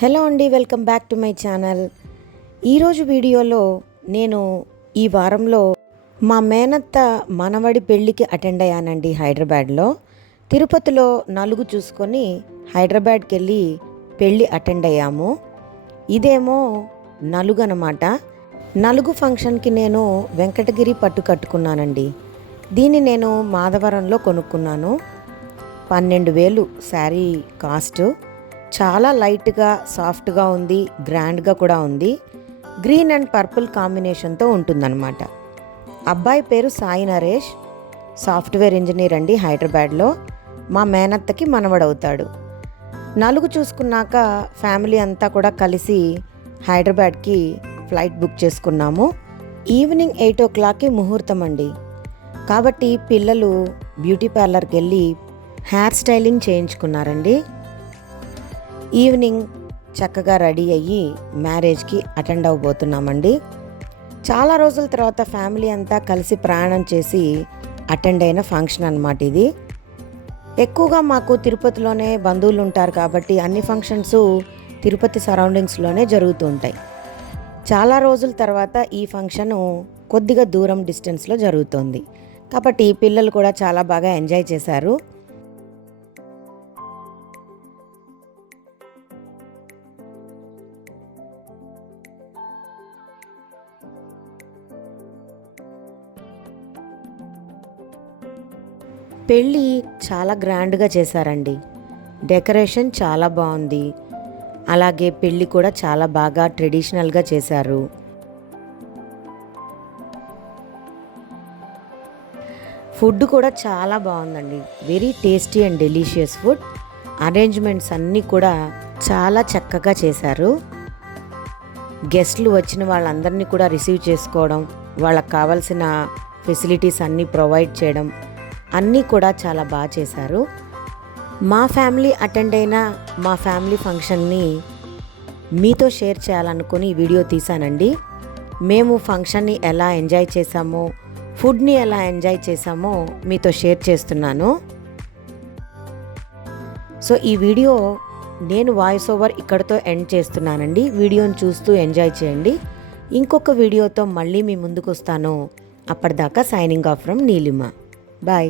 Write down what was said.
Hello అండి, welcome back to my channel. ఈరోజు వీడియోలో నేను ఈ వారంలో మా మేనత్త మనవడి పెళ్ళికి అటెండ్ అయ్యానండి. హైదరాబాద్లో తిరుపతిలో నలుగు చూసుకొని హైదరాబాద్కి వెళ్ళి పెళ్ళి అటెండ్ అయ్యాము. ఇదేమో నలుగు అన్నమాట. నలుగు ఫంక్షన్కి నేను వెంకటగిరి పట్టు కట్టుకున్నానండి. దీన్ని నేను మాధవరంలో కొనుక్కున్నాను. 12,000 శారీ కాస్ట్. చాలా లైట్గా సాఫ్ట్గా ఉంది, గ్రాండ్గా కూడా ఉంది. గ్రీన్ అండ్ పర్పుల్ కాంబినేషన్తో ఉంటుందన్నమాట. అబ్బాయి పేరు సాయి నరేష్, సాఫ్ట్వేర్ ఇంజనీర్ అండి. హైదరాబాద్లో మా మేనత్తకి మనవడవుతాడు. నలుగు చూసుకున్నాక ఫ్యామిలీ అంతా కూడా కలిసి హైదరాబాద్కి ఫ్లైట్ బుక్ చేసుకున్నాము. ఈవినింగ్ 8 ముహూర్తం అండి. కాబట్టి పిల్లలు బ్యూటీ పార్లర్కి వెళ్ళి హెయిర్ స్టైలింగ్ చేయించుకున్నారండి. ఈవినింగ్ చక్కగా రెడీ అయ్యి మ్యారేజ్కి అటెండ్ అవ్వబోతున్నామండి. చాలా రోజుల తర్వాత ఫ్యామిలీ అంతా కలిసి ప్రయాణం చేసి అటెండ్ అయిన ఫంక్షన్ అన్నమాట ఇది. ఎక్కువగా మాకు తిరుపతిలోనే బంధువులు ఉంటారు కాబట్టి అన్ని ఫంక్షన్స్ తిరుపతి సరౌండింగ్స్లోనే జరుగుతూ ఉంటాయి. చాలా రోజుల తర్వాత ఈ ఫంక్షను కొద్దిగా దూరం డిస్టెన్స్లో జరుగుతోంది కాబట్టి పిల్లలు కూడా చాలా బాగా ఎంజాయ్ చేశారు. పెళ్ళి చాలా గ్రాండ్గా చేశారండి. డెకరేషన్ చాలా బాగుంది. అలాగే పెళ్ళి కూడా చాలా బాగా ట్రెడిషనల్గా చేశారు. ఫుడ్ కూడా చాలా బాగుందండి. Very tasty and delicious food. Arrangements అన్నీ కూడా చాలా చక్కగా చేశారు. గెస్ట్లు వచ్చిన వాళ్ళందరినీ కూడా రిసీవ్ చేసుకోవడం, వాళ్ళకి కావాల్సిన ఫెసిలిటీస్ అన్నీ ప్రొవైడ్ చేయడం అన్నీ కూడా చాలా బాగా చేశారు. మా ఫ్యామిలీ అటెండ్ అయిన మా ఫ్యామిలీ ఫంక్షన్ని మీతో షేర్ చేయాలనుకుని ఈ వీడియో తీశానండి. మేము ఫంక్షన్ని ఎలా ఎంజాయ్ చేశామో, ఫుడ్ని ఎలా ఎంజాయ్ చేశామో మీతో షేర్ చేస్తున్నాను. సో ఈ వీడియో నేను వాయిస్ ఓవర్ ఇక్కడితో ఎండ్ చేస్తున్నానండి. వీడియోని చూస్తూ ఎంజాయ్ చేయండి. ఇంకొక వీడియోతో మళ్ళీ మీ ముందుకు వస్తాను. అప్పటిదాకా signing off from Neelima. Bye.